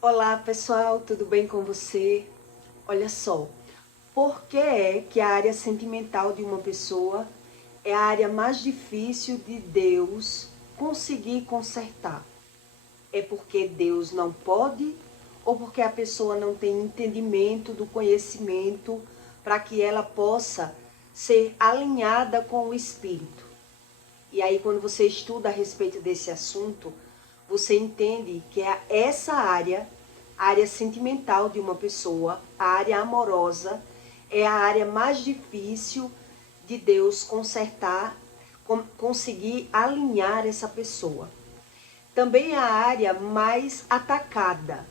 Olá pessoal, tudo bem com você? Olha só, por que é que a área sentimental de uma pessoa é a área mais difícil de Deus conseguir consertar? É porque Deus não pode ou porque a pessoa não tem entendimento do conhecimento para que ela possa ser alinhada com o Espírito? E aí, quando você estuda a respeito desse assunto, você entende que é essa área, a área sentimental de uma pessoa, a área amorosa, é a área mais difícil de Deus consertar, conseguir alinhar essa pessoa. Também é a área mais atacada.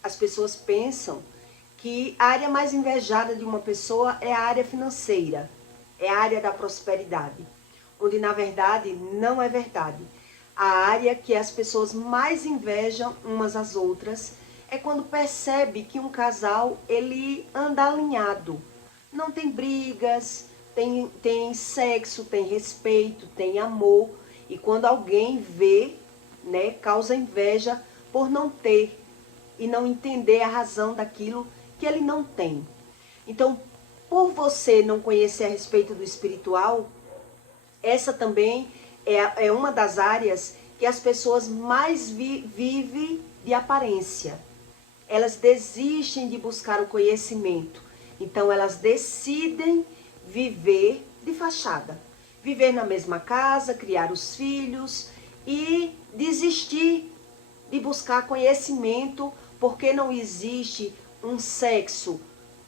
As pessoas pensam que a área mais invejada de uma pessoa é a área financeira, é a área da prosperidade, onde na verdade não é verdade. A área que as pessoas mais invejam umas às outras é quando percebe que um casal ele anda alinhado, não tem brigas, tem sexo, tem respeito, tem amor, e quando alguém vê, né, causa inveja por não ter e não entender a razão daquilo que ele não tem. Então, por você não conhecer a respeito do espiritual, essa também é uma das áreas que as pessoas mais vivem de aparência. Elas desistem de buscar o conhecimento. Então, elas decidem viver de fachada. Viver na mesma casa, criar os filhos e desistir de buscar conhecimento, porque não existe um sexo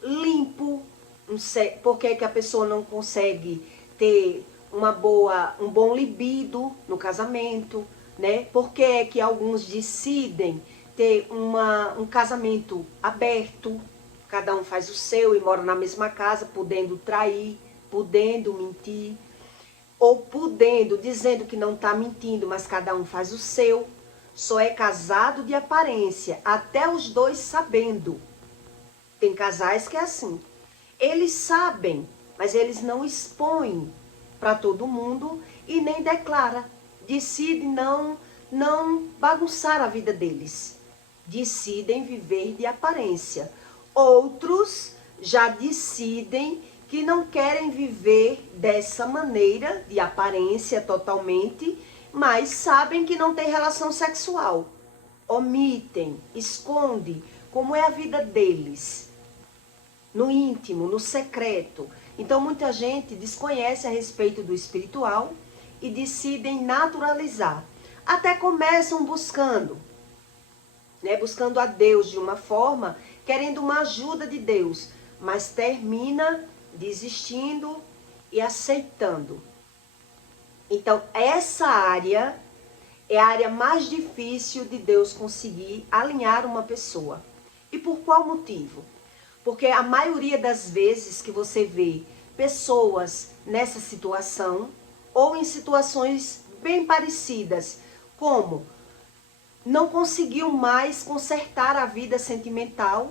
limpo, porque que a pessoa não consegue ter um bom libido no casamento, né? Porque é que alguns decidem ter um casamento aberto, cada um faz o seu e mora na mesma casa, podendo trair, podendo mentir, ou podendo, dizendo que não está mentindo, mas cada um faz o seu. Só é casado de aparência, até os dois sabendo. Tem casais que é assim. Eles sabem, mas eles não expõem para todo mundo e nem declara. Decide não bagunçar a vida deles. Decidem viver de aparência. Outros já decidem que não querem viver dessa maneira, de aparência totalmente, mas sabem que não tem relação sexual. Omitem, escondem como é a vida deles, no íntimo, no secreto. Então muita gente desconhece a respeito do espiritual e decidem naturalizar. Até começam buscando, né, buscando a Deus de uma forma, querendo uma ajuda de Deus, mas termina desistindo e aceitando. Então, essa área é a área mais difícil de Deus conseguir alinhar uma pessoa. E por qual motivo? Porque a maioria das vezes que você vê pessoas nessa situação, ou em situações bem parecidas, como não conseguiu mais consertar a vida sentimental,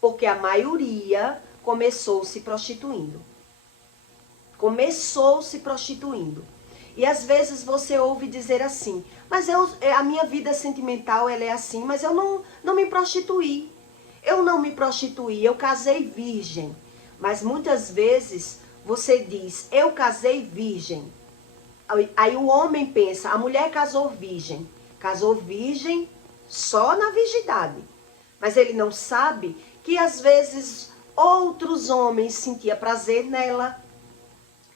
porque a maioria começou se prostituindo. Começou se prostituindo. E às vezes você ouve dizer assim, mas a minha vida sentimental ela é assim, mas eu não me prostituí. Eu não me prostituí, eu casei virgem. Mas muitas vezes você diz, eu casei virgem. Aí o homem pensa, a mulher casou virgem. Casou virgem só na virgindade. Mas ele não sabe que às vezes outros homens sentiam prazer nela.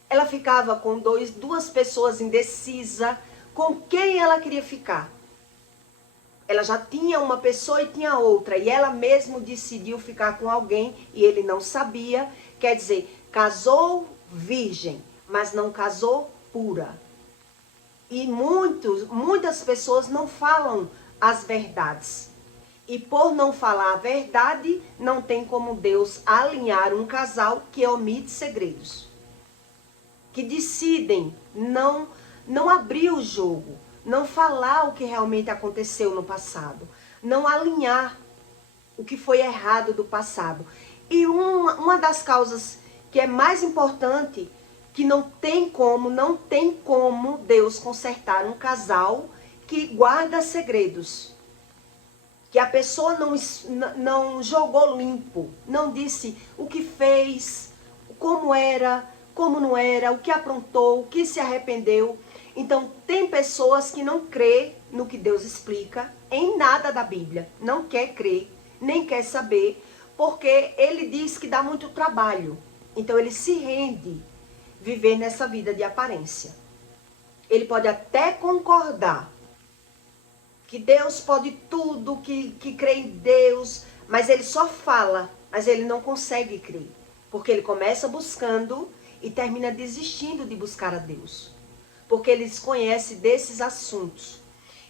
Ela ficava com duas pessoas indecisa com quem ela queria ficar. Ela já tinha uma pessoa e tinha outra, e ela mesmo decidiu ficar com alguém e ele não sabia. Quer dizer, casou virgem, mas não casou pura. E muitas pessoas não falam as verdades. E por não falar a verdade, não tem como Deus alinhar um casal que omite segredos, que decidem não abrir o jogo, não falar o que realmente aconteceu no passado, não alinhar o que foi errado do passado. E uma das causas que é mais importante, que não tem como Deus consertar um casal que guarda segredos. que a pessoa não jogou limpo, não disse o que fez, como era, como não era, o que aprontou, o que se arrependeu. Então, tem pessoas que não crê no que Deus explica, em nada da Bíblia, não quer crer, nem quer saber, porque ele diz que dá muito trabalho. Então, ele se rende viver nessa vida de aparência. Ele pode até concordar que Deus pode tudo, que crê em Deus, mas ele só fala, mas ele não consegue crer. Porque ele começa buscando e termina desistindo de buscar a Deus. Porque ele desconhece desses assuntos.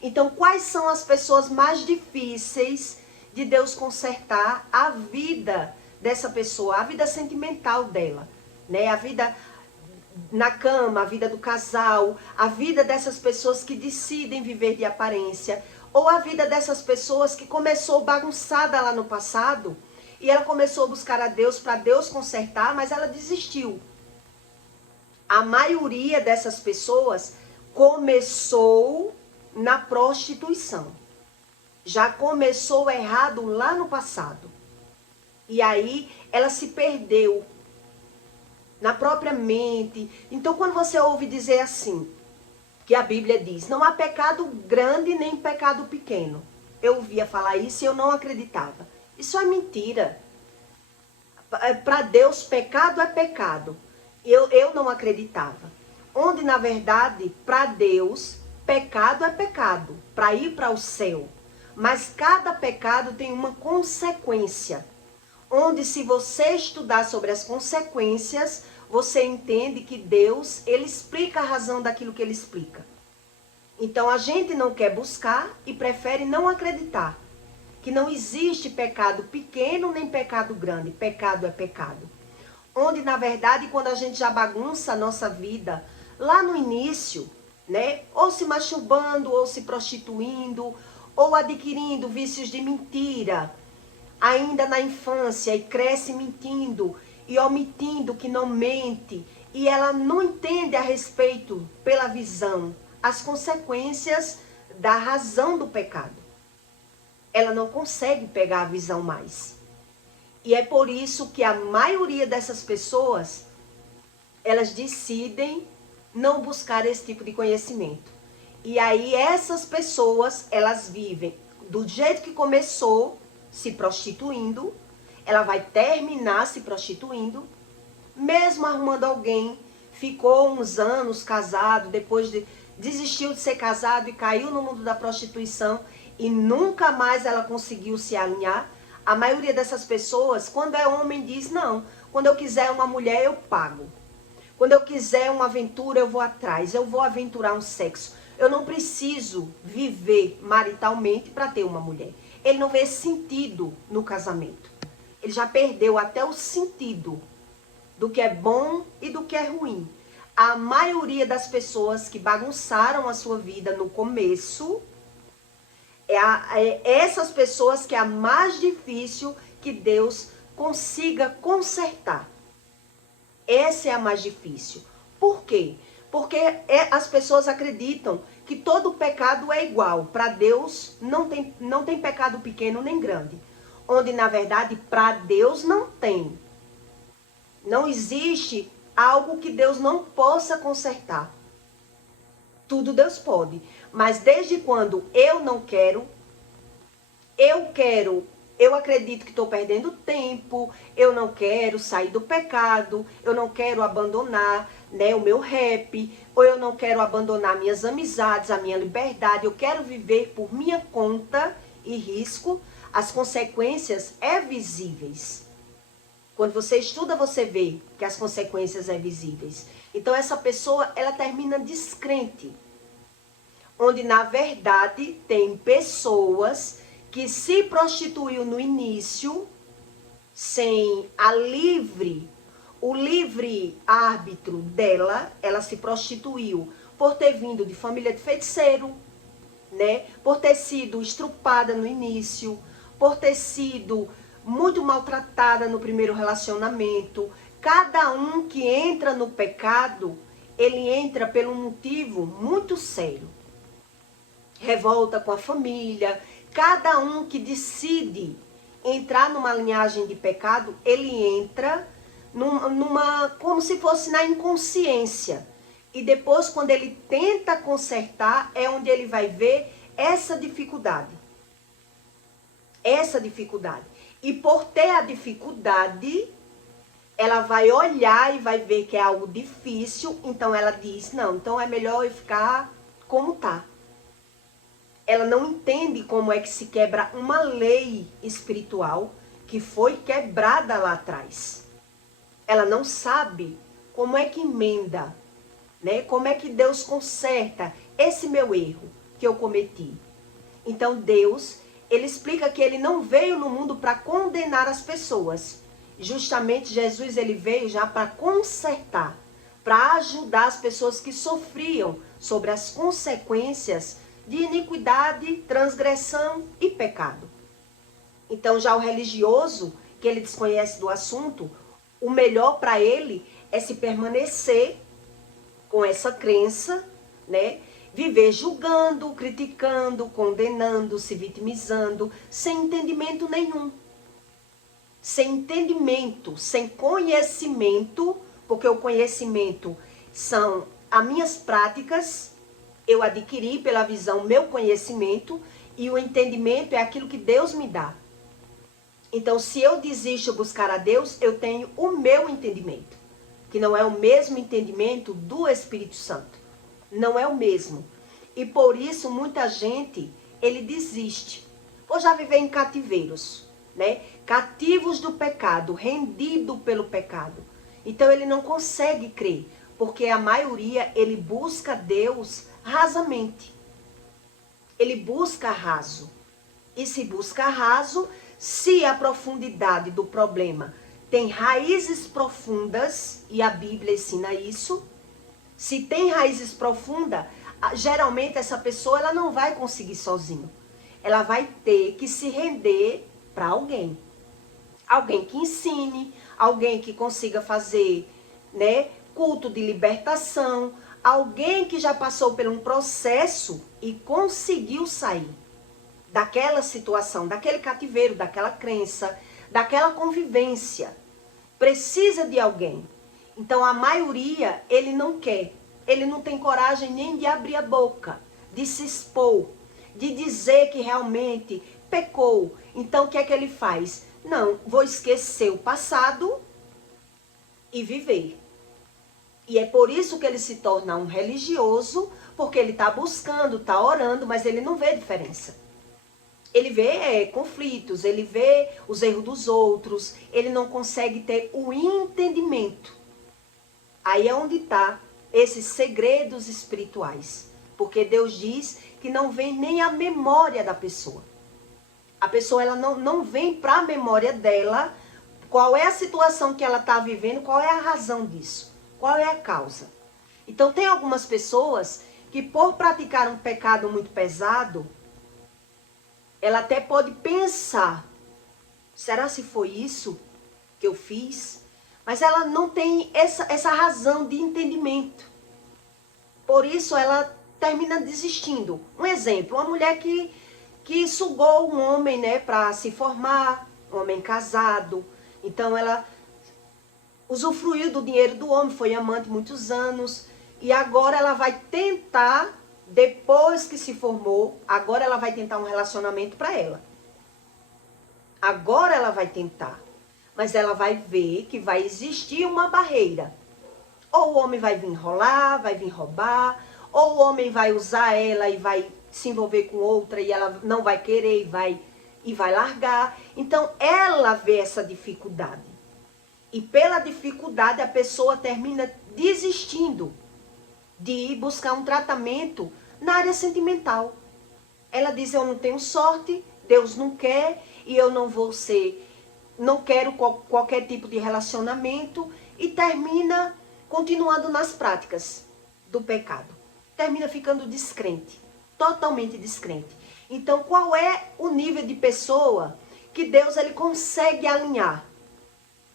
Então, quais são as pessoas mais difíceis de Deus consertar a vida dessa pessoa, a vida sentimental dela, né? A vida na cama, a vida do casal, a vida dessas pessoas que decidem viver de aparência, ou a vida dessas pessoas que começou bagunçada lá no passado, e ela começou a buscar a Deus para Deus consertar, mas ela desistiu. A maioria dessas pessoas começou na prostituição. Já começou errado lá no passado. E aí ela se perdeu na própria mente. Então, quando você ouve dizer assim, que a Bíblia diz, não há pecado grande nem pecado pequeno. Eu ouvia falar isso e eu não acreditava. Isso é mentira. Para Deus, pecado é pecado. Eu não acreditava. Onde, na verdade, para Deus, pecado é pecado. Para ir para o céu. Mas cada pecado tem uma consequência. Onde, se você estudar sobre as consequências, você entende que Deus, ele explica a razão daquilo que ele explica. Então, a gente não quer buscar e prefere não acreditar. Que não existe pecado pequeno nem pecado grande. Pecado é pecado. Onde, na verdade, quando a gente já bagunça a nossa vida, lá no início, né? Ou se masturbando, ou se prostituindo, ou adquirindo vícios de mentira, ainda na infância, e cresce mentindo e omitindo que não mente, e ela não entende a respeito, pela visão, as consequências da razão do pecado. Ela não consegue pegar a visão mais. E é por isso que a maioria dessas pessoas, elas decidem não buscar esse tipo de conhecimento. E aí essas pessoas, elas vivem do jeito que começou, se prostituindo, ela vai terminar se prostituindo, mesmo arrumando alguém, ficou uns anos casado, depois desistiu de ser casado e caiu no mundo da prostituição e nunca mais ela conseguiu se alinhar. A maioria dessas pessoas, quando é homem, diz, não, quando eu quiser uma mulher, eu pago. Quando eu quiser uma aventura, eu vou atrás, eu vou aventurar um sexo. Eu não preciso viver maritalmente para ter uma mulher. Ele não vê sentido no casamento. Ele já perdeu até o sentido do que é bom e do que é ruim. A maioria das pessoas que bagunçaram a sua vida no começo, essas pessoas que é a mais difícil que Deus consiga consertar. Essa é a mais difícil. Por quê? Porque as pessoas acreditam que todo pecado é igual. Para Deus não tem pecado pequeno nem grande. Onde, na verdade, para Deus não tem. Não existe algo que Deus não possa consertar. Tudo Deus pode. Mas desde quando eu não quero, eu acredito que estou perdendo tempo, eu não quero sair do pecado, eu não quero abandonar, né, o meu rap, ou eu não quero abandonar minhas amizades, a minha liberdade, eu quero viver por minha conta e risco, as consequências é visíveis. Quando você estuda, você vê que as consequências é visíveis. Então essa pessoa, ela termina descrente. Onde na verdade tem pessoas que se prostituiu no início, sem o livre árbitro dela, ela se prostituiu por ter vindo de família de feiticeiro, né? Por ter sido estrupada no início, por ter sido muito maltratada no primeiro relacionamento. Cada um que entra no pecado, ele entra por um motivo muito sério. Revolta com a família, cada um que decide entrar numa linhagem de pecado, ele entra como se fosse na inconsciência. E depois, quando ele tenta consertar, é onde ele vai ver essa dificuldade. Essa dificuldade. E por ter a dificuldade, ela vai olhar e vai ver que é algo difícil, então ela diz, não, então é melhor eu ficar como tá. Ela não entende como é que se quebra uma lei espiritual que foi quebrada lá atrás. Ela não sabe como é que emenda, né? Como é que Deus conserta esse meu erro que eu cometi. Então Deus, ele explica que ele não veio no mundo para condenar as pessoas. Justamente Jesus, ele veio já para consertar, para ajudar as pessoas que sofriam sobre as consequências de iniquidade, transgressão e pecado. Então já o religioso, que ele desconhece do assunto, o melhor para ele é se permanecer com essa crença, né? Viver julgando, criticando, condenando, se vitimizando, sem entendimento nenhum. Sem entendimento, sem conhecimento, porque o conhecimento são as minhas práticas, eu adquiri pela visão meu conhecimento, e o entendimento é aquilo que Deus me dá. Então, se eu desisto de buscar a Deus, eu tenho o meu entendimento, que não é o mesmo entendimento do Espírito Santo. Não é o mesmo. E por isso, muita gente, ele desiste. Ou já viver em cativeiros, né? Cativos do pecado, rendido pelo pecado. Então, ele não consegue crer, porque a maioria, ele busca Deus rasamente. Ele busca raso. E se busca raso, se a profundidade do problema tem raízes profundas, e a Bíblia ensina isso, se tem raízes profundas, geralmente essa pessoa ela não vai conseguir sozinha. Ela vai ter que se render para alguém. Alguém que ensine, alguém que consiga fazer, né, culto de libertação, alguém que já passou por um processo e conseguiu sair daquela situação, daquele cativeiro, daquela crença, daquela convivência. Precisa de alguém. Então a maioria, ele não quer. Ele não tem coragem nem de abrir a boca, de se expor, de dizer que realmente pecou. Então o que é que ele faz? Não, vou esquecer o passado e viver. E é por isso que ele se torna um religioso, porque ele está buscando, está orando, mas ele não vê diferença. Ele vê conflitos, ele vê os erros dos outros, ele não consegue ter o entendimento. Aí é onde está esses segredos espirituais. Porque Deus diz que não vem nem a memória da pessoa. A pessoa ela não vem para a memória dela qual é a situação que ela está vivendo, qual é a razão disso, qual é a causa. Então tem algumas pessoas que por praticar um pecado muito pesado, ela até pode pensar, será se foi isso que eu fiz? Mas ela não tem essa razão de entendimento. Por isso ela termina desistindo. Um exemplo, uma mulher que sugou um homem, né, para se formar, um homem casado. Então ela usufruiu do dinheiro do homem, foi amante muitos anos. E agora ela vai tentar, depois que se formou, agora ela vai tentar um relacionamento para ela. Agora ela vai tentar. Mas ela vai ver que vai existir uma barreira. Ou o homem vai vir enrolar, vai vir roubar, ou o homem vai usar ela e vai se envolver com outra e ela não vai querer e vai largar. Então ela vê essa dificuldade. E pela dificuldade a pessoa termina desistindo de ir buscar um tratamento na área sentimental. Ela diz, eu não tenho sorte, Deus não quer e eu não vou ser, não quero qualquer tipo de relacionamento e termina continuando nas práticas do pecado. Termina ficando descrente, totalmente descrente. Então, qual é o nível de pessoa que Deus ele consegue alinhar?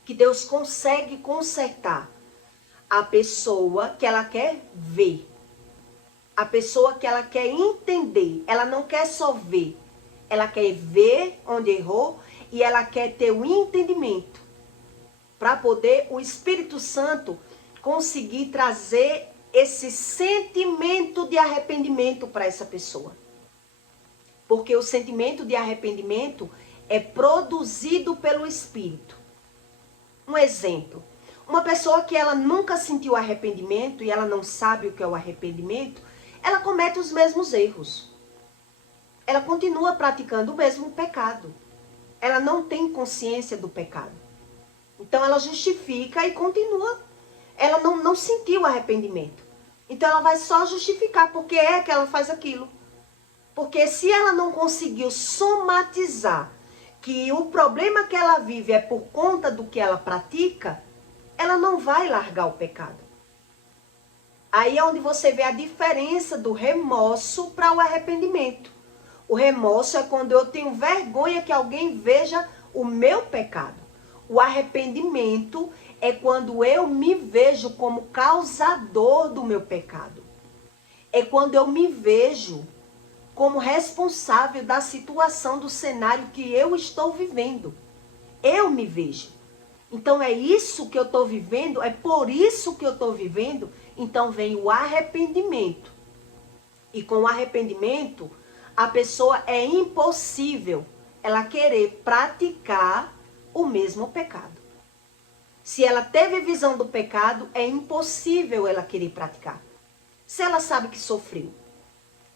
Que Deus consegue consertar? A pessoa que ela quer ver. A pessoa que ela quer entender. Ela não quer só ver. Ela quer ver onde errou e ela quer ter o entendimento para poder o Espírito Santo conseguir trazer esse sentimento de arrependimento para essa pessoa. Porque o sentimento de arrependimento é produzido pelo Espírito. Um exemplo, uma pessoa que ela nunca sentiu arrependimento e ela não sabe o que é o arrependimento, ela comete os mesmos erros. Ela continua praticando o mesmo pecado. Ela não tem consciência do pecado. Então ela justifica e continua. Ela não sentiu arrependimento. Então ela vai só justificar porque é que ela faz aquilo. Porque se ela não conseguiu somatizar que o problema que ela vive é por conta do que ela pratica, ela não vai largar o pecado. Aí é onde você vê a diferença do remorso para o arrependimento. O remorso é quando eu tenho vergonha que alguém veja o meu pecado. O arrependimento é quando eu me vejo como causador do meu pecado. É quando eu me vejo como responsável da situação, do cenário que eu estou vivendo. Eu me vejo. Então é isso que eu estou vivendo, é por isso que eu estou vivendo. Então vem o arrependimento. E com o arrependimento, a pessoa é impossível ela querer praticar o mesmo pecado. Se ela teve visão do pecado, é impossível ela querer praticar. Se ela sabe que sofreu,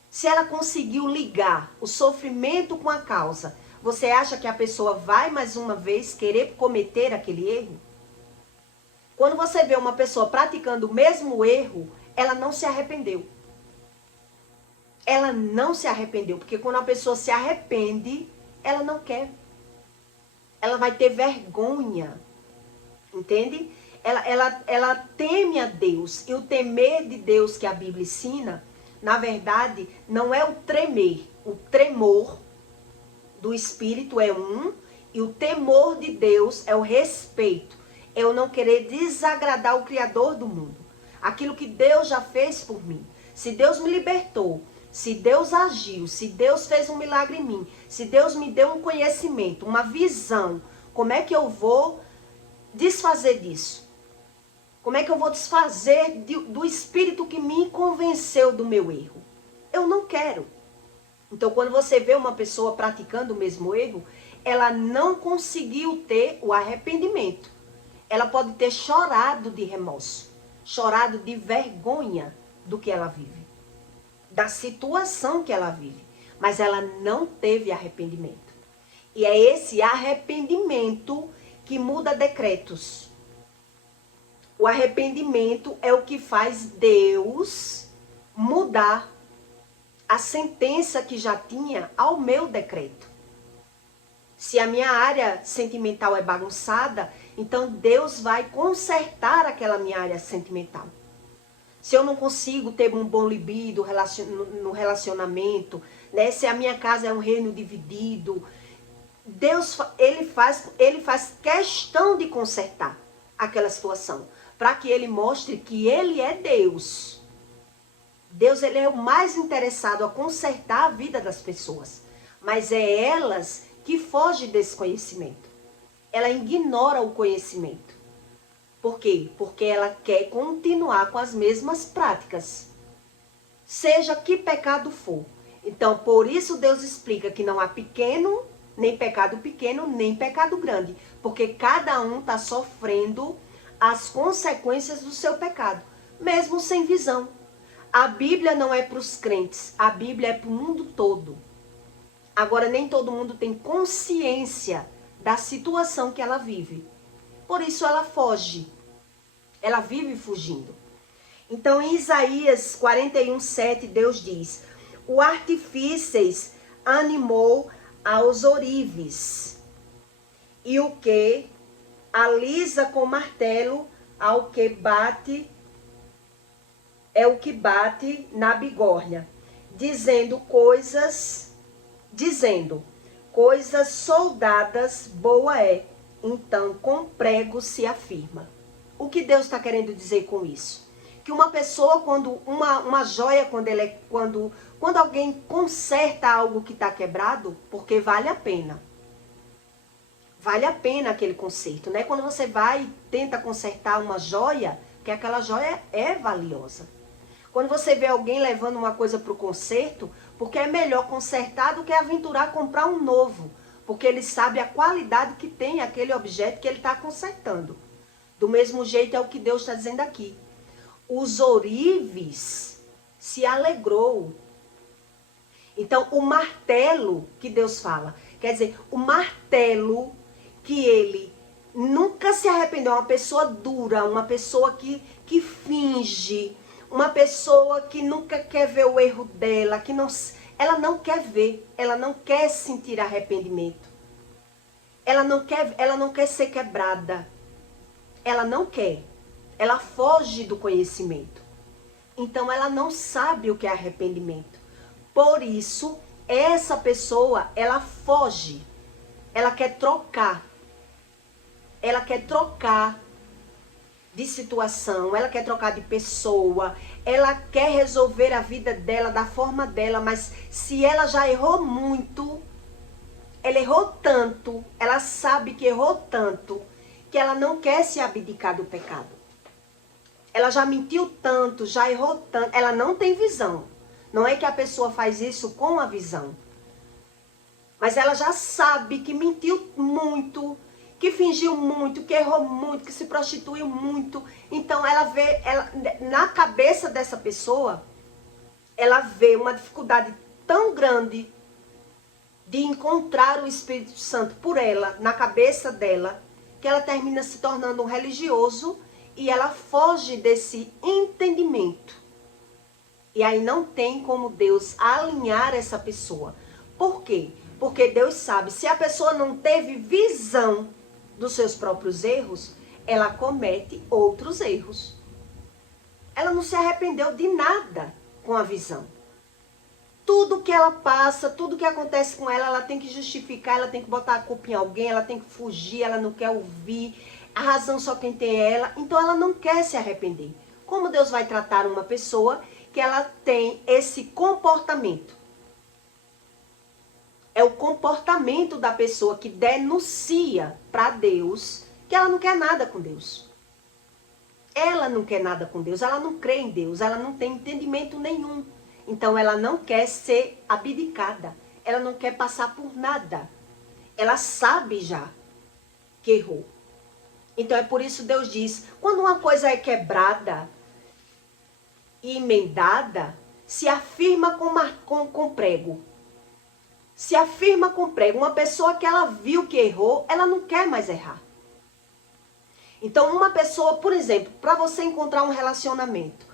se ela conseguiu ligar o sofrimento com a causa, você acha que a pessoa vai mais uma vez querer cometer aquele erro? Quando você vê uma pessoa praticando o mesmo erro, ela não se arrependeu. Ela não se arrependeu, porque quando a pessoa se arrepende, ela não quer. Ela vai ter vergonha, entende? Ela teme a Deus. E o temer de Deus que a Bíblia ensina, na verdade, não é o tremer. O tremor do Espírito é um, e o temor de Deus é o respeito. É eu não querer desagradar o Criador do mundo. Aquilo que Deus já fez por mim. Se Deus me libertou, se Deus agiu, se Deus fez um milagre em mim, se Deus me deu um conhecimento, uma visão, como é que eu vou desfazer disso? Como é que eu vou desfazer do espírito que me convenceu do meu erro? Eu não quero. Então, quando você vê uma pessoa praticando o mesmo erro, ela não conseguiu ter o arrependimento. Ela pode ter chorado de remorso, chorado de vergonha do que ela vive, da situação que ela vive, mas ela não teve arrependimento. E é esse arrependimento que muda decretos. O arrependimento é o que faz Deus mudar a sentença que já tinha ao meu decreto. Se a minha área sentimental é bagunçada, então Deus vai consertar aquela minha área sentimental. Se eu não consigo ter um bom libido no relacionamento, né? Se a minha casa é um reino dividido, Deus ele faz questão de consertar aquela situação, para que ele mostre que ele é Deus. Deus ele é o mais interessado a consertar a vida das pessoas, mas é elas que fogem desse conhecimento. Ela ignora o conhecimento. Por quê? Porque ela quer continuar com as mesmas práticas, seja que pecado for. Então, por isso Deus explica que não há pequeno, nem pecado pequeno, nem pecado grande, porque cada um está sofrendo as consequências do seu pecado, mesmo sem visão. A Bíblia não é para os crentes, a Bíblia é para o mundo todo. Agora, nem todo mundo tem consciência da situação que ela vive. Por isso ela foge. Ela vive fugindo. Então, em Isaías 41:7, Deus diz: o artifíceis animou aos ourives, e o que alisa com martelo ao que bate, é o que bate na bigorna, dizendo coisas soldadas, boa é, então com prego se afirma. O que Deus está querendo dizer com isso? Que que uma pessoa, quando uma joia, quando alguém conserta algo que está quebrado, porque vale a pena. Vale a pena aquele conserto, né? Quando você vai e tenta consertar uma joia, que aquela joia é valiosa. Quando você vê alguém levando uma coisa para o conserto, porque é melhor consertar do que aventurar comprar um novo, porque ele sabe a qualidade que tem aquele objeto que ele está consertando. Do mesmo jeito é o que Deus está dizendo aqui. Os ourives se alegrou. Então, o martelo que Deus fala, quer dizer, o martelo que ele nunca se arrependeu, uma pessoa dura, uma pessoa que finge, uma pessoa que nunca quer ver o erro dela, ela não quer ver, ela não quer sentir arrependimento. Ela não quer ser quebrada. Ela não quer. Ela foge do conhecimento. Então ela não sabe o que é arrependimento. Por isso, essa pessoa, ela foge. Ela quer trocar. Ela quer trocar de situação, ela quer trocar de pessoa, ela quer resolver a vida dela da forma dela, mas se ela já errou muito, ela errou tanto, ela sabe que errou tanto, que ela não quer se abdicar do pecado. Ela já mentiu tanto, já errou tanto, ela não tem visão. Não é que a pessoa faz isso com a visão. Mas ela já sabe que mentiu muito, que fingiu muito, que errou muito, que se prostituiu muito. Então na cabeça dessa pessoa, ela vê uma dificuldade tão grande de encontrar o Espírito Santo por ela, na cabeça dela, que ela termina se tornando um religioso e ela foge desse entendimento. E aí não tem como Deus alinhar essa pessoa. Por quê? Porque Deus sabe, se a pessoa não teve visão dos seus próprios erros, ela comete outros erros. Ela não se arrependeu de nada com a visão. Tudo que ela passa, tudo que acontece com ela, ela tem que justificar, ela tem que botar a culpa em alguém, ela tem que fugir, ela não quer ouvir, a razão só quem tem é ela, então ela não quer se arrepender. Como Deus vai tratar uma pessoa que ela tem esse comportamento? É o comportamento da pessoa que denuncia para Deus que ela não quer nada com Deus. Ela não quer nada com Deus, ela não crê em Deus, ela não tem entendimento nenhum. Então ela não quer ser abdicada, ela não quer passar por nada. Ela sabe já que errou. Então é por isso Deus diz, quando uma coisa é quebrada e emendada, se afirma com prego. Se afirma com prego. Uma pessoa que ela viu que errou, ela não quer mais errar. Então uma pessoa, por exemplo, para você encontrar um relacionamento,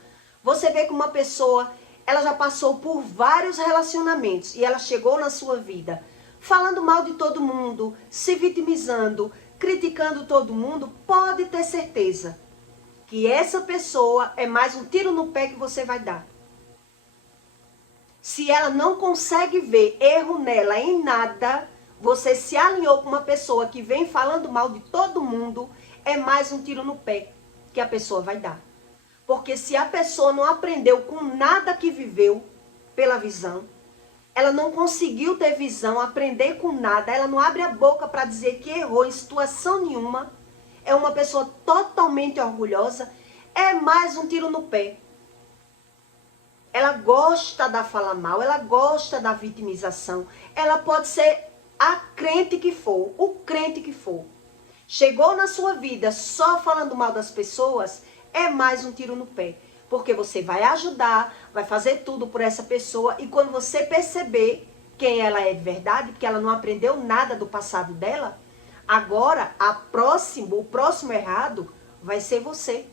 você vê que uma pessoa, ela já passou por vários relacionamentos e ela chegou na sua vida falando mal de todo mundo, se vitimizando, criticando todo mundo, pode ter certeza que essa pessoa é mais um tiro no pé que você vai dar. Se ela não consegue ver erro nela em nada, você se alinhou com uma pessoa que vem falando mal de todo mundo, é mais um tiro no pé que a pessoa vai dar. Porque se a pessoa não aprendeu com nada que viveu pela visão, ela não conseguiu ter visão, aprender com nada, ela não abre a boca para dizer que errou em situação nenhuma, é uma pessoa totalmente orgulhosa, é mais um tiro no pé. Ela gosta da fala mal, ela gosta da vitimização, ela pode ser a crente que for, o crente que for. Chegou na sua vida só falando mal das pessoas, é mais um tiro no pé. Porque você vai ajudar, vai fazer tudo por essa pessoa e quando você perceber quem ela é de verdade, porque ela não aprendeu nada do passado dela, agora o próximo errado vai ser você.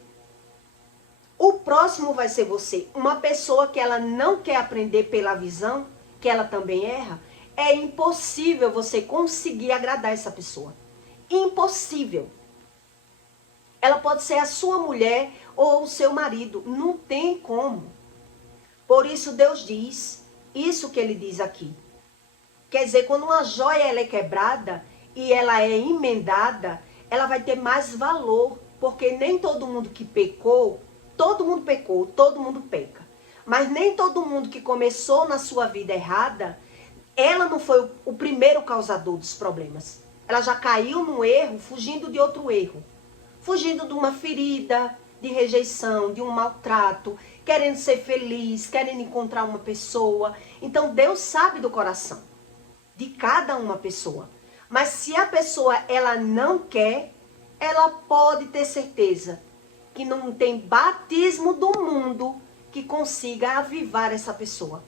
O próximo vai ser você. Uma pessoa que ela não quer aprender pela visão, que ela também erra, é impossível você conseguir agradar essa pessoa. Impossível. Ela pode ser a sua mulher ou o seu marido. Não tem como. Por isso Deus diz, isso que ele diz aqui. Quer dizer, quando uma joia ela é quebrada e ela é emendada, ela vai ter mais valor. Porque nem todo mundo que pecou todo mundo pecou, todo mundo peca. Mas nem todo mundo que começou na sua vida errada, ela não foi o primeiro causador dos problemas. Ela já caiu num erro, fugindo de outro erro. Fugindo de uma ferida, de rejeição, de um maltrato, querendo ser feliz, querendo encontrar uma pessoa. Então Deus sabe do coração de cada uma pessoa. Mas se a pessoa ela não quer, ela pode ter certeza que não tem batismo do mundo que consiga avivar essa pessoa.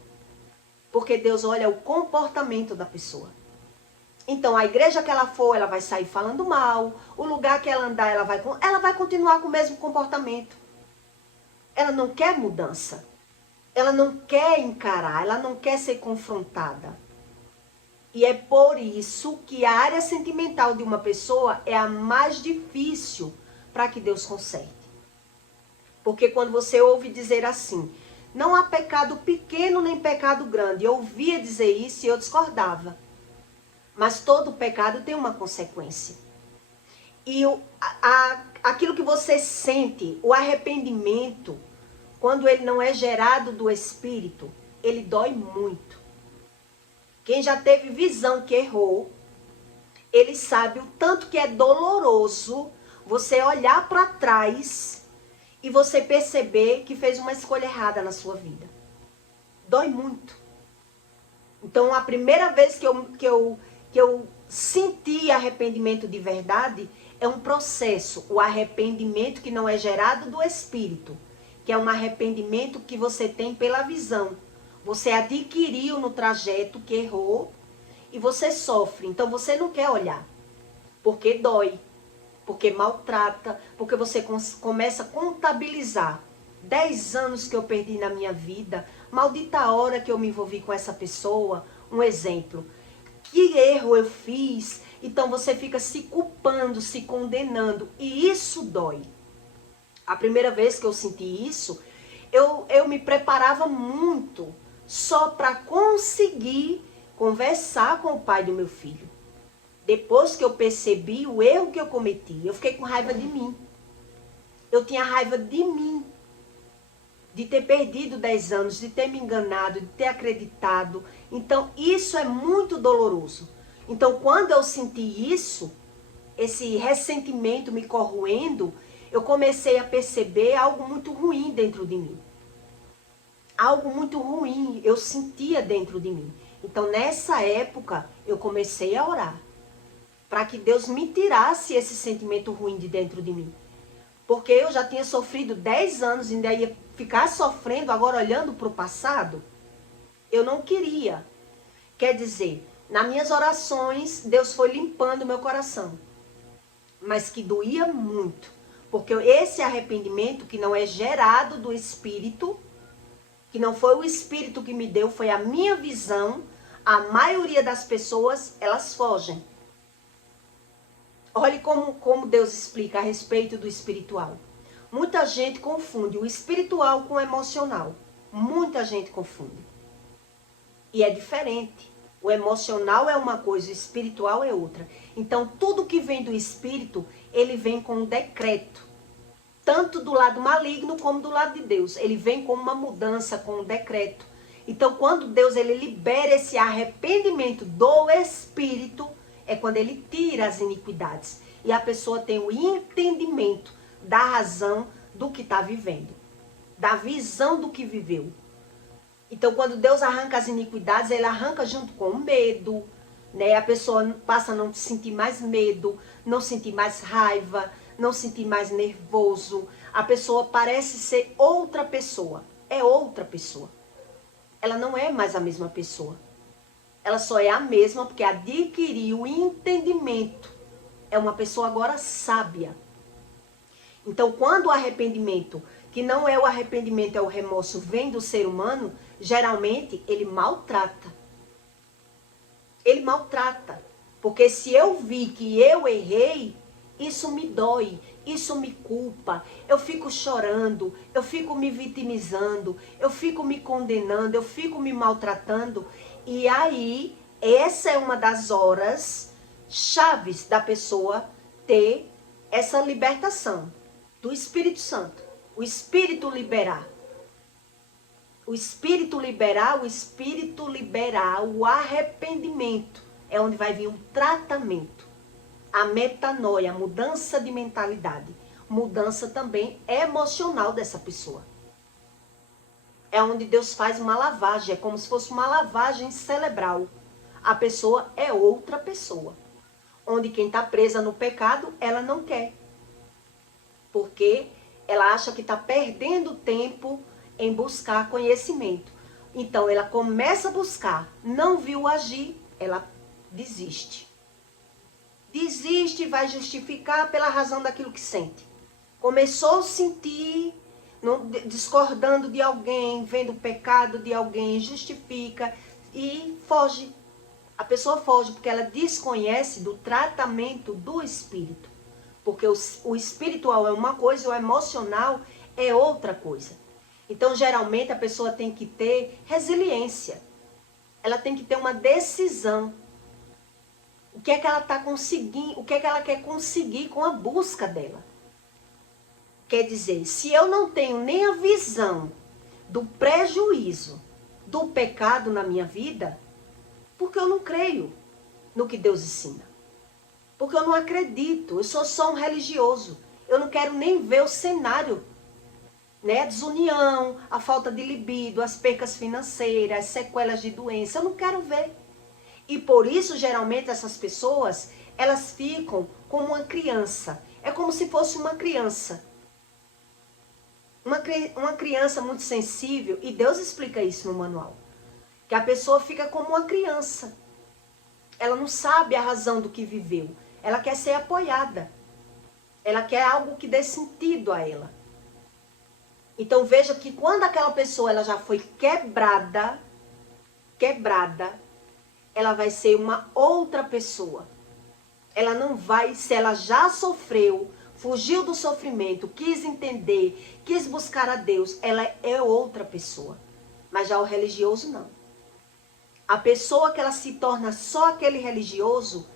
Porque Deus olha o comportamento da pessoa. Então, a igreja que ela for, ela vai sair falando mal. O lugar que ela andar, ela vai continuar com o mesmo comportamento. Ela não quer mudança. Ela não quer encarar, ela não quer ser confrontada. E é por isso que a área sentimental de uma pessoa é a mais difícil para que Deus conserte. Porque quando você ouve dizer assim, não há pecado pequeno nem pecado grande. Eu ouvia dizer isso e eu discordava. Mas todo pecado tem uma consequência. E aquilo que você sente, o arrependimento, quando ele não é gerado do Espírito, ele dói muito. Quem já teve visão que errou, ele sabe o tanto que é doloroso você olhar para trás e você perceber que fez uma escolha errada na sua vida. Dói muito. Então, a primeira vez que eu senti arrependimento de verdade é um processo. O arrependimento que não é gerado do Espírito, que é um arrependimento que você tem pela visão. Você adquiriu no trajeto que errou e você sofre. Então, você não quer olhar, porque dói. Porque maltrata, porque você começa a contabilizar 10 anos que eu perdi na minha vida, maldita hora que eu me envolvi com essa pessoa, um exemplo. Que erro eu fiz? Então você fica se culpando, se condenando, e isso dói. A primeira vez que eu senti isso, eu me preparava muito só para conseguir conversar com o pai do meu filho. Depois que eu percebi o erro que eu cometi, eu fiquei com raiva de mim. Eu tinha raiva de mim. De ter perdido 10 anos, de ter me enganado, de ter acreditado. Então, isso é muito doloroso. Então, quando eu senti isso, esse ressentimento me corroendo, eu comecei a perceber algo muito ruim dentro de mim. Algo muito ruim eu sentia dentro de mim. Então, nessa época, eu comecei a orar para que Deus me tirasse esse sentimento ruim de dentro de mim. Porque eu já tinha sofrido 10 anos e ainda ia ficar sofrendo agora olhando para o passado. Eu não queria. Quer dizer, nas minhas orações, Deus foi limpando meu coração. Mas que doía muito. Porque esse arrependimento que não é gerado do Espírito, que não foi o Espírito que me deu, foi a minha visão, a maioria das pessoas, elas fogem. Olhe como Deus explica a respeito do espiritual. Muita gente confunde o espiritual com o emocional. Muita gente confunde. E é diferente. O emocional é uma coisa, o espiritual é outra. Então, tudo que vem do espírito, ele vem com um decreto. Tanto do lado maligno como do lado de Deus. Ele vem com uma mudança, com um decreto. Então, quando Deus ele libera esse arrependimento do espírito, é quando ele tira as iniquidades. E a pessoa tem o entendimento da razão do que está vivendo. Da visão do que viveu. Então, quando Deus arranca as iniquidades, ele arranca junto com o medo. Né? A pessoa passa a não sentir mais medo, não sentir mais raiva, não sentir mais nervoso. A pessoa parece ser outra pessoa. É outra pessoa. Ela não é mais a mesma pessoa. Ela só é a mesma porque adquiriu o entendimento. É uma pessoa agora sábia. Então, quando o arrependimento, que não é o arrependimento, é o remorso, vem do ser humano, geralmente ele maltrata. Ele maltrata. Porque se eu vi que eu errei, isso me dói, isso me culpa. Eu fico chorando, eu fico me vitimizando, eu fico me condenando, eu fico me maltratando. E aí, essa é uma das horas chaves da pessoa ter essa libertação do Espírito Santo. O espírito liberar. O espírito liberar, o arrependimento. É onde vai vir um tratamento. A metanoia, a mudança de mentalidade. Mudança também emocional dessa pessoa. É onde Deus faz uma lavagem. É como se fosse uma lavagem cerebral. A pessoa é outra pessoa. Onde quem está presa no pecado, ela não quer. Porque ela acha que está perdendo tempo em buscar conhecimento. Então, ela começa a buscar, não viu agir, ela desiste. Desiste e vai justificar pela razão daquilo que sente. Começou a sentir, discordando de alguém, vendo o pecado de alguém, justifica e foge. A pessoa foge porque ela desconhece do tratamento do espírito. Porque o espiritual é uma coisa, o emocional é outra coisa. Então, geralmente, a pessoa tem que ter resiliência. Ela tem que ter uma decisão. O que é que ela está conseguindo, o que é que ela quer conseguir com a busca dela. Quer dizer, se eu não tenho nem a visão do prejuízo do pecado na minha vida, porque eu não creio no que Deus ensina. Porque eu não acredito, eu sou só um religioso. Eu não quero nem ver o cenário, né? A desunião, a falta de libido, as percas financeiras, as sequelas de doença. Eu não quero ver. E por isso, geralmente, essas pessoas, elas ficam como uma criança. É como se fosse uma criança. Uma criança muito sensível, e Deus explica isso no manual. Que a pessoa fica como uma criança. Ela não sabe a razão do que viveu. Ela quer ser apoiada. Ela quer algo que dê sentido a ela. Então veja que quando aquela pessoa ela já foi quebrada, ela vai ser uma outra pessoa. Ela não vai, se ela já sofreu, fugiu do sofrimento, quis entender, quis buscar a Deus, ela é outra pessoa. Mas já o religioso não. A pessoa que ela se torna só aquele religioso,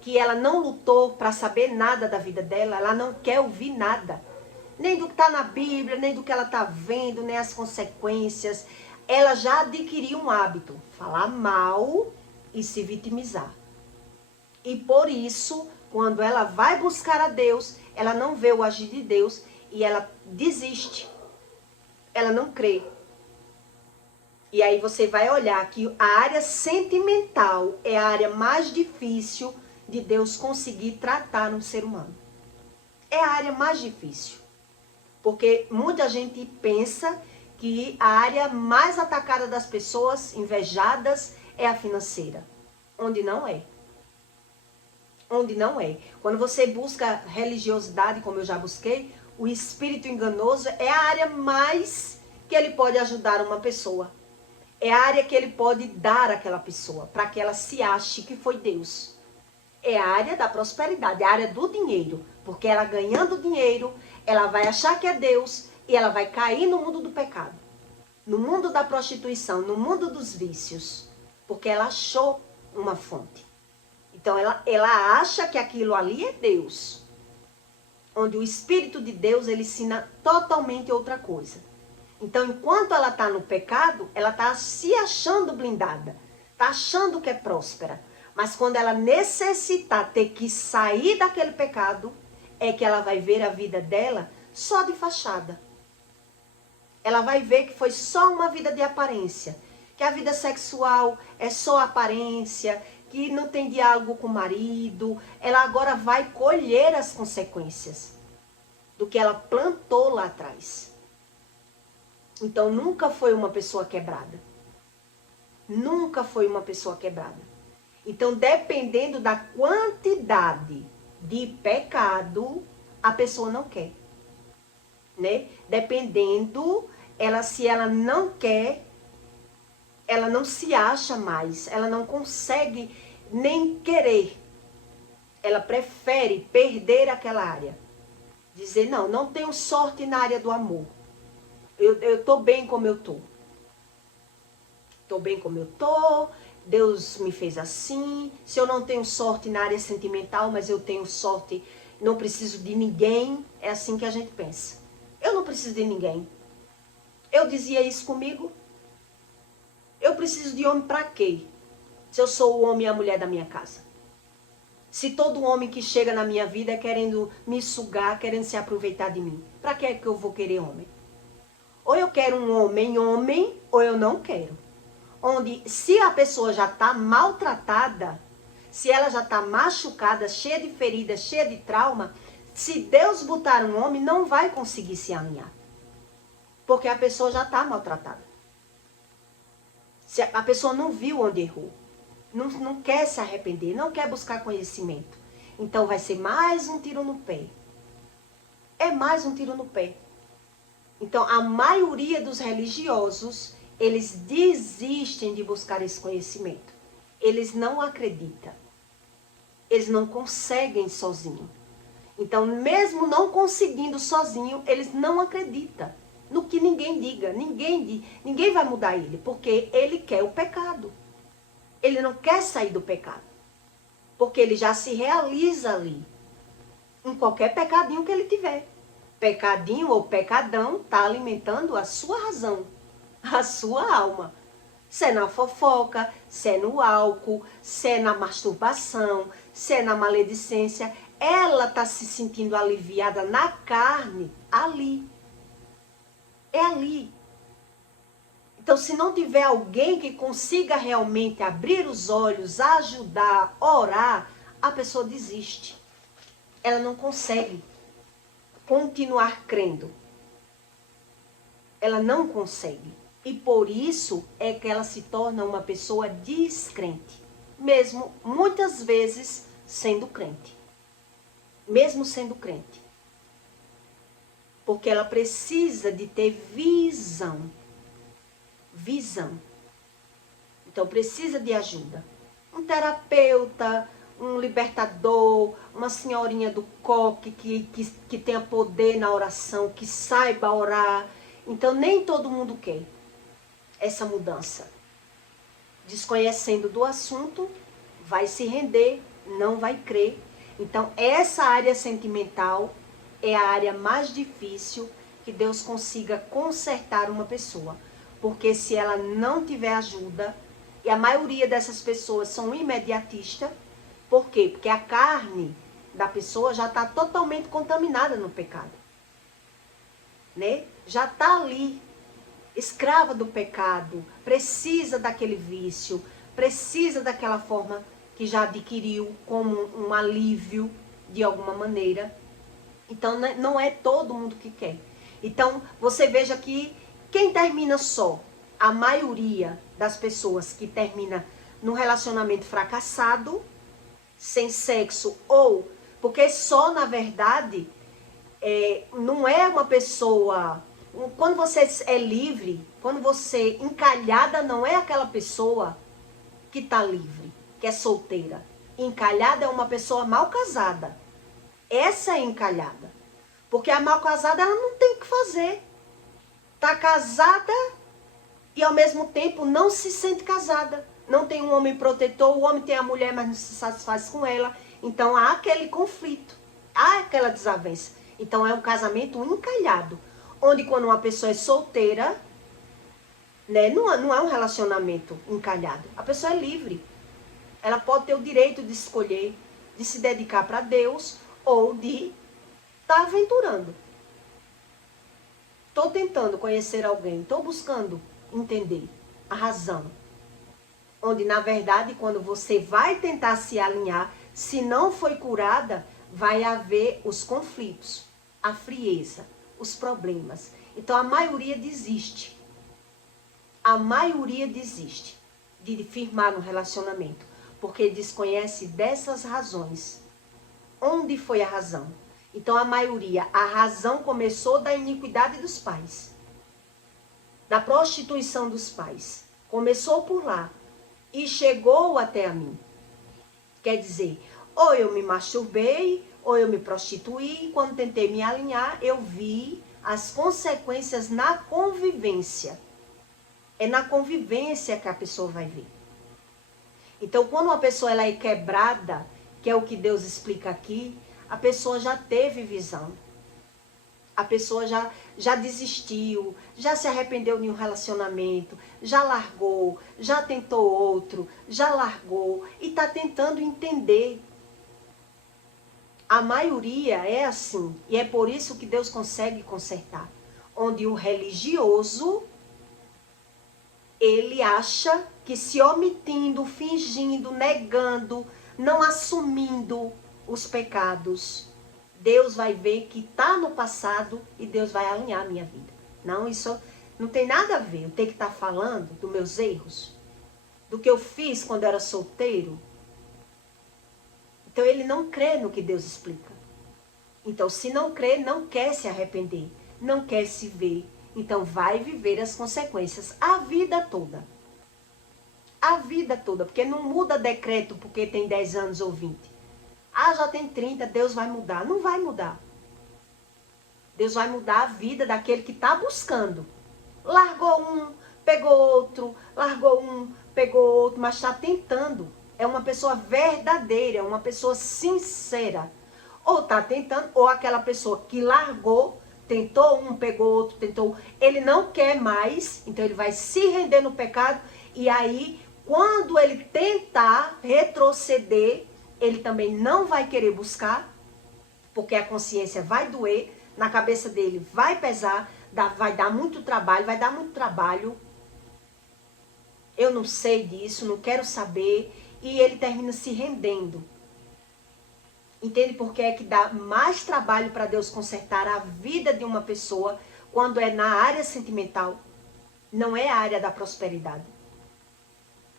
que ela não lutou para saber nada da vida dela, ela não quer ouvir nada. Nem do que está na Bíblia, nem do que ela está vendo, nem as consequências. Ela já adquiriu um hábito, falar mal e se vitimizar. E por isso, quando ela vai buscar a Deus, ela não vê o agir de Deus e ela desiste. Ela não crê. E aí você vai olhar que a área sentimental é a área mais difícil de Deus conseguir tratar um ser humano. É a área mais difícil. Porque muita gente pensa que a área mais atacada das pessoas, invejadas, é a financeira. Onde não é. Onde não é. Quando você busca religiosidade, como eu já busquei, o espírito enganoso é a área mais que ele pode ajudar uma pessoa. É a área que ele pode dar àquela pessoa, para que ela se ache que foi Deus. É a área da prosperidade, é a área do dinheiro. Porque ela ganhando dinheiro, ela vai achar que é Deus e ela vai cair no mundo do pecado. No mundo da prostituição, no mundo dos vícios. Porque ela achou uma fonte. Então ela acha que aquilo ali é Deus. Onde o Espírito de Deus, ele ensina totalmente outra coisa. Então, enquanto ela está no pecado, ela está se achando blindada. Está achando que é próspera. Mas quando ela necessitar ter que sair daquele pecado, é que ela vai ver a vida dela só de fachada. Ela vai ver que foi só uma vida de aparência. Que a vida sexual é só aparência, que não tem diálogo com o marido. Ela agora vai colher as consequências do que ela plantou lá atrás. Então, nunca foi uma pessoa quebrada. Nunca foi uma pessoa quebrada. Então, dependendo da quantidade de pecado, a pessoa não quer. Né? Dependendo, se ela não quer, ela não se acha mais. Ela não consegue nem querer. Ela prefere perder aquela área. Dizer, não tenho sorte na área do amor. Eu estou bem como eu estou. Estou bem como eu estou. Deus me fez assim. Se eu não tenho sorte na área sentimental, mas eu tenho sorte, não preciso de ninguém. É assim que a gente pensa. Eu não preciso de ninguém. Eu dizia isso comigo. Eu preciso de homem para quê? Se eu sou o homem e a mulher da minha casa. Se todo homem que chega na minha vida é querendo me sugar, querendo se aproveitar de mim. Para que é que eu vou querer homem? Ou eu quero um homem, ou eu não quero. Onde se a pessoa já está maltratada, se ela já está machucada, cheia de feridas, cheia de trauma, se Deus botar um homem, não vai conseguir se alinhar. Porque a pessoa já está maltratada. Se a pessoa não viu onde errou. Não quer se arrepender, não quer buscar conhecimento. Então vai ser mais um tiro no pé. É mais um tiro no pé. Então a maioria dos religiosos, eles desistem de buscar esse conhecimento. Eles não acreditam. Eles não conseguem sozinho. Então mesmo não conseguindo sozinho, eles não acreditam no que ninguém diga. Ninguém vai mudar ele, porque ele quer o pecado. Ele não quer sair do pecado. Porque ele já se realiza ali. Em qualquer pecadinho que ele tiver. Pecadinho ou pecadão está alimentando a sua razão. A sua alma. Se é na fofoca, se é no álcool, se é na masturbação, se é na maledicência. Ela está se sentindo aliviada na carne ali. É ali. Então, se não tiver alguém que consiga realmente abrir os olhos, ajudar, orar, a pessoa desiste. Ela não consegue continuar crendo. Ela não consegue. E por isso é que ela se torna uma pessoa descrente. Mesmo, muitas vezes, sendo crente. Mesmo sendo crente. Porque ela precisa de ter visão. Então precisa de ajuda. Um terapeuta, um libertador, uma senhorinha do coque que tenha poder na oração, que saiba orar. Então nem todo mundo quer essa mudança. Desconhecendo do assunto, vai se render, não vai crer. Então essa área sentimental é a área mais difícil que Deus consiga consertar uma pessoa. Porque se ela não tiver ajuda, e a maioria dessas pessoas são imediatistas, por quê? Porque a carne da pessoa já está totalmente contaminada no pecado. Né? Já está ali, escrava do pecado, precisa daquele vício, precisa daquela forma que já adquiriu como um alívio de alguma maneira. Então não é todo mundo que quer. Então você veja que quem termina só, a maioria das pessoas que termina num relacionamento fracassado, sem sexo, ou porque só na verdade não é uma pessoa. Quando você é livre, quando você encalhada, não é aquela pessoa que está livre, que é solteira. Encalhada é uma pessoa mal casada. Essa é encalhada. Porque a mal casada ela não tem o que fazer. Está casada e ao mesmo tempo não se sente casada. Não tem um homem protetor, o homem tem a mulher, mas não se satisfaz com ela. Então há aquele conflito, há aquela desavença. Então é um casamento encalhado. Onde quando uma pessoa é solteira, né, não é um relacionamento encalhado. A pessoa é livre. Ela pode ter o direito de escolher, de se dedicar para Deus ou de estar aventurando. Estou tentando conhecer alguém, estou buscando entender a razão. Onde, na verdade, quando você vai tentar se alinhar, se não foi curada, vai haver os conflitos, a frieza, os problemas. Então, a maioria desiste. A maioria desiste de firmar um relacionamento, porque desconhece dessas razões. Onde foi a razão? Então, a maioria, a razão começou da iniquidade dos pais. Da prostituição dos pais. Começou por lá. E chegou até a mim. Quer dizer, ou eu me masturbei, ou eu me prostituí. E quando tentei me alinhar, eu vi as consequências na convivência. É na convivência que a pessoa vai ver. Então, quando uma pessoa ela é quebrada, que é o que Deus explica aqui, a pessoa já teve visão. A pessoa já desistiu, já se arrependeu de um relacionamento, já largou, já tentou outro, já largou e está tentando entender. A maioria é assim, e é por isso que Deus consegue consertar. Onde o religioso, ele acha que se omitindo, fingindo, negando, não assumindo os pecados, Deus vai ver que está no passado e Deus vai alinhar a minha vida. Não, isso não tem nada a ver. Eu tenho que estar falando dos meus erros, do que eu fiz quando eu era solteiro. Então ele não crê no que Deus explica. Então se não crê, não quer se arrepender, não quer se ver. Então vai viver as consequências a vida toda. A vida toda, porque não muda decreto porque tem 10 anos ou 20. Ah, já tem 30, Deus vai mudar. Não vai mudar. Deus vai mudar a vida daquele que está buscando. Largou um, pegou outro, largou um, pegou outro, mas está tentando. É uma pessoa verdadeira, é uma pessoa sincera. Ou está tentando, ou aquela pessoa que largou, tentou um, pegou outro, tentou. Ele não quer mais, então ele vai se render no pecado. E aí, quando ele tentar retroceder, ele também não vai querer buscar, porque a consciência vai doer, na cabeça dele vai pesar, vai dar muito trabalho, vai dar muito trabalho. Eu não sei disso, não quero saber. E ele termina se rendendo. Entende por que é que dá mais trabalho para Deus consertar a vida de uma pessoa quando é na área sentimental? Não é a área da prosperidade.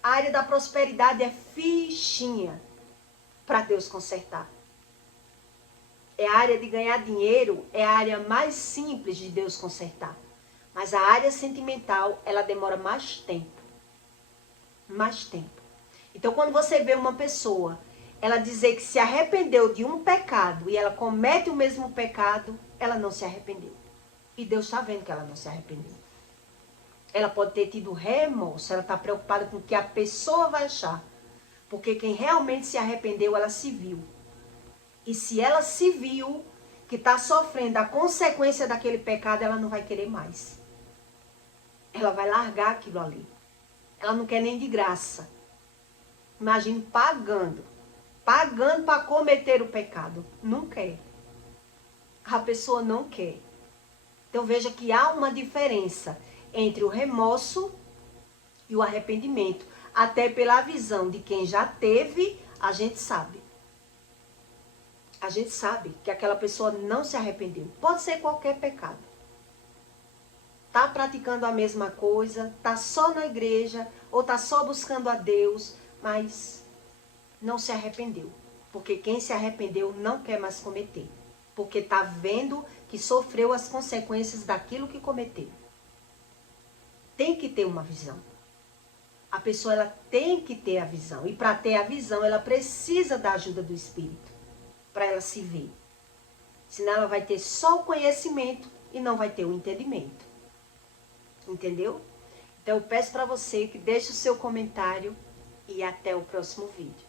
A área da prosperidade é fichinha para Deus consertar. É a área de ganhar dinheiro, é a área mais simples de Deus consertar. Mas a área sentimental, ela demora mais tempo. Mais tempo. Então, quando você vê uma pessoa, ela dizer que se arrependeu de um pecado e ela comete o mesmo pecado, ela não se arrependeu. E Deus está vendo que ela não se arrependeu. Ela pode ter tido remorso, ela está preocupada com o que a pessoa vai achar. Porque quem realmente se arrependeu, ela se viu. E se ela se viu que está sofrendo a consequência daquele pecado, ela não vai querer mais. Ela vai largar aquilo ali. Ela não quer nem de graça. Imagine pagando para cometer o pecado. Não quer. A pessoa não quer. Então veja que há uma diferença entre o remorso e o arrependimento. Até pela visão de quem já teve, a gente sabe. A gente sabe que aquela pessoa não se arrependeu. Pode ser qualquer pecado. Tá praticando a mesma coisa, tá só na igreja, ou tá só buscando a Deus, mas não se arrependeu. Porque quem se arrependeu não quer mais cometer. Porque tá vendo que sofreu as consequências daquilo que cometeu. Tem que ter uma visão. A pessoa ela tem que ter a visão. E para ter a visão, ela precisa da ajuda do Espírito. Para ela se ver. Senão ela vai ter só o conhecimento e não vai ter o entendimento. Entendeu? Então eu peço para você que deixe o seu comentário e até o próximo vídeo.